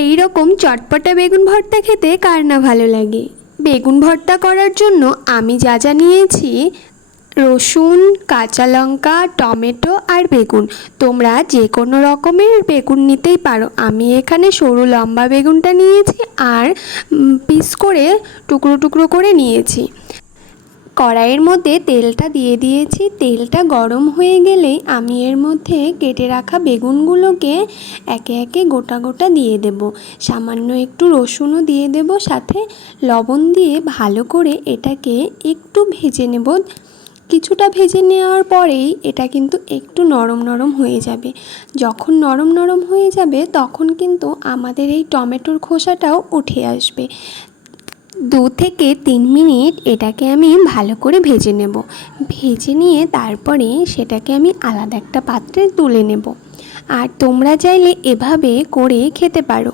এই রকম চটপটা বেগুন ভর্তা খেতে কার না ভালো লাগে। বেগুন ভর্তা করার জন্য আমি যা যা নিয়েছি, রসুন, কাঁচা লঙ্কা, টমেটো আর বেগুন। তোমরা যে কোনো রকমের বেগুন নিতেই পারো। আমি এখানে সরু লম্বা বেগুনটা নিয়েছি আর পিস করে টুকরো টুকরো করে নিয়েছি। কড়াইয়ের মধ্যে তেলটা দিয়ে দিয়েছি। তেলটা গরম হয়ে গেলেই আমি এর মধ্যে কেটে রাখা বেগুনগুলোকে একে একে গোটা গোটা দিয়ে দেব। সামান্য একটু রসুনও দিয়ে দেব, সাথে লবণ দিয়ে ভালো করে এটাকে একটু ভেজে নেব। কিছুটা ভেজে নেওয়ার পরেই এটা কিন্তু একটু নরম নরম হয়ে যাবে। যখন নরম নরম হয়ে যাবে তখন কিন্তু আমাদের এই টমেটোর খোসাটাও উঠে আসবে। 2 থেকে 3 মিনিট এটাকে আমি ভালো করে ভেজে নেব। ভেজে নিয়ে তারপরে সেটাকে আমি আলাদা একটা পাত্রে তুলে নেব। আর তোমরা চাইলে এভাবে করে খেতে পারো।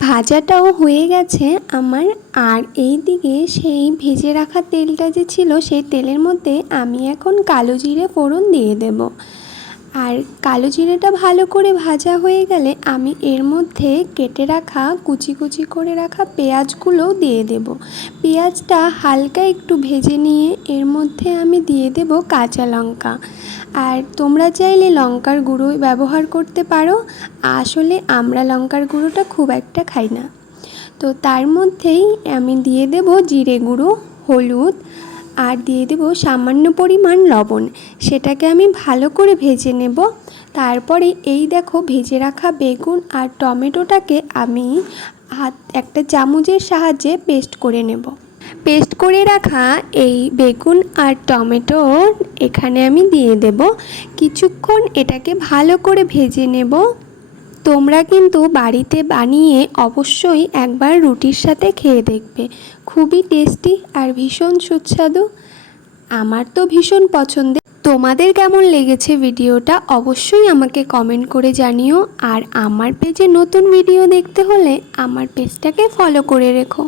ভাজাটাও হয়ে গেছে আমার। আর এই দিকে সেই ভেজে রাখা তেলটা যে ছিল, সেই তেলের মধ্যে আমি এখন কালো জিরে ফোড়ন দিয়ে দেব। আর কালো জিরেটা ভালো করে ভাজা হয়ে গেলে আমি এর মধ্যে কেটে রাখা কুচি কুচি করে রাখা পেঁয়াজগুলোও দিয়ে দেব। পেঁয়াজটা হালকা একটু ভেজে নিয়ে এর মধ্যে আমি দিয়ে দেব কাঁচা লঙ্কা। আর তোমরা চাইলে লঙ্কার গুঁড়ো ব্যবহার করতে পারো। আসলে আমরা লঙ্কার গুঁড়োটা খুব একটা খাই না। তো তার মধ্যেই আমি দিয়ে দেব জিরে গুঁড়ো, হলুদ আর দিয়ে দেব সামান্য পরিমাণ লবণ। সেটাকে আমি ভালো করে ভেজে নেব। তারপরে এই দেখো ভেজে রাখা বেগুন আর টমেটোটাকে আমি একটা চামচের সাহায্যে পেস্ট করে নেব। পেস্ট করে রাখা এই বেগুন আর টমেটো এখানে আমি দিয়ে দেব। কিছুক্ষণ এটাকে ভালো করে ভেজে নেব। তোমরা কিন্তু বাড়িতে বানিয়ে অবশ্যই একবার রুটির সাথে খেয়ে দেখবে। খুবই টেস্টি আর ভীষণ সুস্বাদু। আমার তো ভীষণ পছন্দের। তোমাদের কেমন লেগেছে ভিডিওটা অবশ্যই আমাকে কমেন্ট করে জানিও। আর আমার পেজে নতুন ভিডিও দেখতে হলে আমার পেজটাকে ফলো করে রেখো।